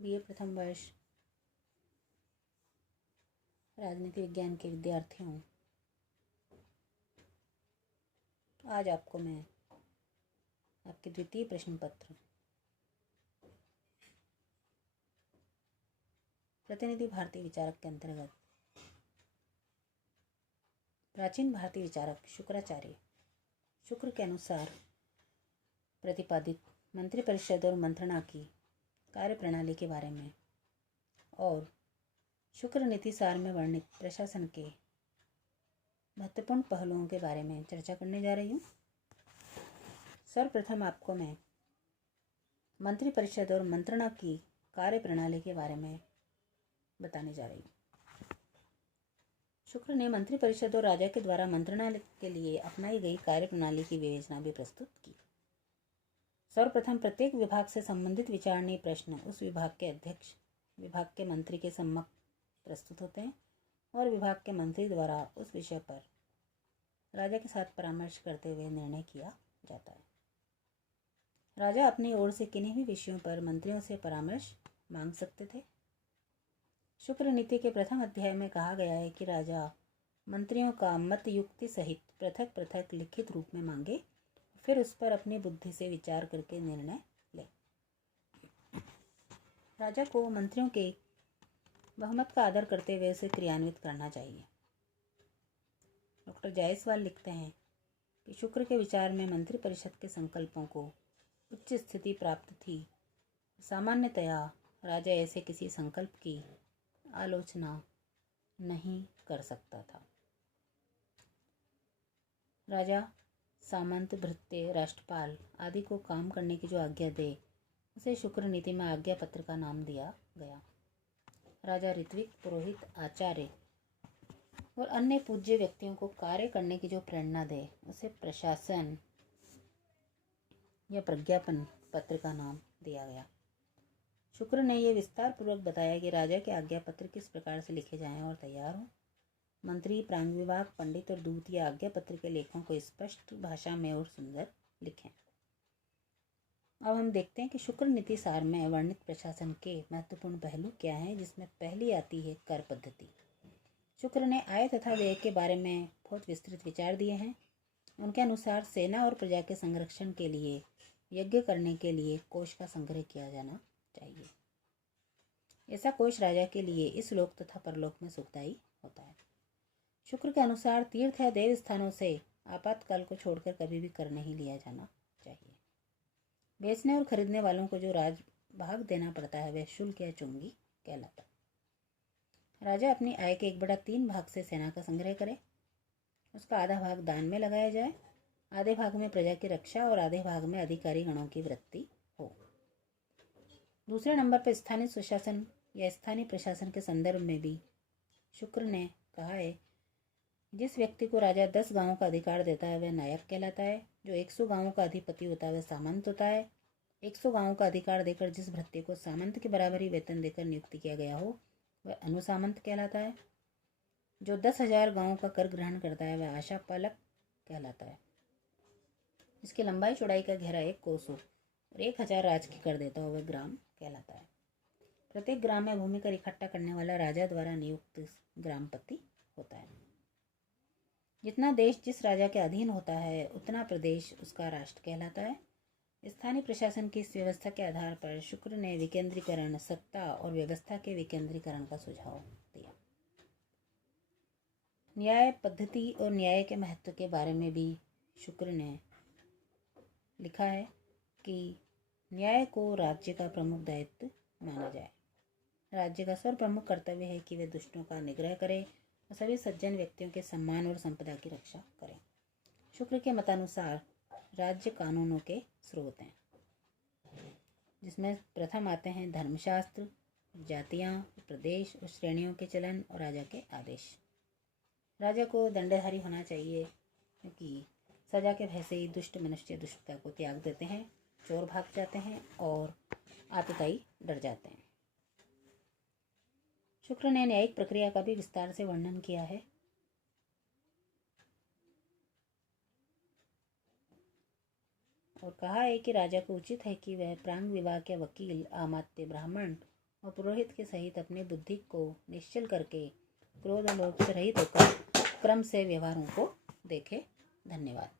BA प्रथम वर्ष राजनीति विज्ञान के विद्यार्थियों, आज आपको मैं आपके द्वितीय प्रश्न पत्र प्रतिनिधि भारतीय विचारक के अंतर्गत प्राचीन भारतीय विचारक शुक्राचार्य शुक्र के अनुसार प्रतिपादित मंत्रिपरिषद और मंत्रणा की कार्यप्रणाली के बारे में और शुक्र नीति सार में वर्णित प्रशासन के महत्वपूर्ण पहलुओं के बारे में चर्चा करने जा रही हूँ। सर्वप्रथम आपको मैं मंत्रिपरिषद और मंत्रणा की कार्यप्रणाली के बारे में बताने जा रही हूँ। शुक्र ने मंत्रिपरिषद और राजा के द्वारा मंत्रणा के लिए अपनाई गई कार्यप्रणाली की विवेचना भी प्रस्तुत की। सर्वप्रथम प्रत्येक विभाग से संबंधित विचारणीय प्रश्न उस विभाग के अध्यक्ष, विभाग के मंत्री के सम्मुख प्रस्तुत होते हैं और विभाग के मंत्री द्वारा उस विषय पर राजा के साथ परामर्श करते हुए निर्णय किया जाता है। राजा अपनी ओर से किन्हीं भी विषयों पर मंत्रियों से परामर्श मांग सकते थे। शुक्र नीति के प्रथम अध्याय में कहा गया है कि राजा मंत्रियों का मत युक्ति सहित पृथक पृथक लिखित रूप में मांगे, फिर उस पर अपनी बुद्धि से विचार करके निर्णय ले। राजा को मंत्रियों के बहुमत का आदर करते हुए उसे क्रियान्वित करना चाहिए। डॉक्टर जायसवाल लिखते हैं कि शुक्र के विचार में मंत्रिपरिषद के संकल्पों को उच्च स्थिति प्राप्त थी। सामान्यतया राजा ऐसे किसी संकल्प की आलोचना नहीं कर सकता था। राजा सामंत, भृत्य, राष्ट्रपाल आदि को काम करने की जो आज्ञा दे, उसे शुक्र नीति में आज्ञा पत्र का नाम दिया गया। राजा ऋत्विक, पुरोहित, आचार्य और अन्य पूज्य व्यक्तियों को कार्य करने की जो प्रेरणा दे, उसे प्रशासन या प्रज्ञापन पत्र का नाम दिया गया। शुक्र ने यह विस्तार पूर्वक बताया कि राजा के आज्ञा पत्र किस प्रकार से लिखे जाएं और तैयार हों। मंत्री, प्रांग विभाग, पंडित और दूत या आज्ञा पत्र के लेखों को स्पष्ट भाषा में और सुंदर लिखें। अब हम देखते हैं कि शुक्र नीति सार में वर्णित प्रशासन के महत्वपूर्ण पहलू क्या हैं, जिसमें पहली आती है कर पद्धति। शुक्र ने आय तथा व्यय के बारे में बहुत विस्तृत विचार दिए हैं। उनके अनुसार सेना और प्रजा के संरक्षण के लिए यज्ञ करने के लिए कोष का संग्रह किया जाना चाहिए। ऐसा कोष राजा के लिए इस लोक तथा परलोक में सुखदायी होता है। शुक्र के अनुसार तीर्थ या देव स्थानों से आपातकाल को छोड़कर कभी भी कर नहीं लिया जाना चाहिए। बेचने और खरीदने वालों को जो राज भाग देना पड़ता है वह शुल्क या चुंगी कहलाता है। राजा अपनी आय के 1/3 भाग से सेना का संग्रह करे। उसका आधा भाग दान में लगाया जाए, आधे भाग में प्रजा की रक्षा और आधे भाग में अधिकारी गणों की वृत्ति हो। दूसरे नंबर पर स्थानीय सुशासन या स्थानीय प्रशासन के संदर्भ में भी शुक्र ने कहा है, जिस व्यक्ति को राजा 10 गांवों का अधिकार देता है वह नायक कहलाता है। जो 100 गांवों का अधिपति होता है वह सामंत होता है। 100 गांवों का अधिकार देकर जिस भृत्य को सामंत के बराबर ही वेतन देकर नियुक्त किया गया हो वह अनुसामंत कहलाता है। जो 10,000 गांवों का कर ग्रहण करता है वह आशापालक कहलाता है। जिसकी लंबाई चौड़ाई का घेरा 1 कोस हो और 1000 राज की कर देता हो वह ग्राम कहलाता है। प्रत्येक ग्राम में भूमि कर इकट्ठा करने वाला राजा द्वारा नियुक्त ग्रामपति होता है। जितना देश जिस राजा के अधीन होता है उतना प्रदेश उसका राष्ट्र कहलाता है। स्थानीय प्रशासन की इस व्यवस्था के आधार पर शुक्र ने विकेंद्रीकरण, सत्ता और व्यवस्था के विकेंद्रीकरण का सुझाव दिया। न्याय पद्धति और न्याय के महत्व के बारे में भी शुक्र ने लिखा है कि न्याय को राज्य का प्रमुख दायित्व माना जाए। राज्य का सर्वप्रमुख कर्तव्य है कि वे दुष्टों का निग्रह करे और सभी सज्जन व्यक्तियों के सम्मान और संपदा की रक्षा करें। शुक्र के मतानुसार राज्य कानूनों के स्रोत हैं, जिसमें प्रथम आते हैं धर्मशास्त्र, जातियां, प्रदेश और श्रेणियों के चलन और राजा के आदेश। राजा को दंडधारी होना चाहिए, क्योंकि सजा के भय से ही दुष्ट मनुष्य दुष्टता को त्याग देते हैं, चोर भाग जाते हैं और आतताई डर जाते हैं। शुक्र ने न्यायिक प्रक्रिया का भी विस्तार से वर्णन किया है। और कहा है कि राजा को उचित है कि वह प्रांग विभाग या वकील, आमात्य, ब्राह्मण और पुरोहित के सहित अपनी बुद्धि को निश्चल करके क्रोध और लोभ से रहित होकर क्रम से व्यवहारों को देखे। धन्यवाद।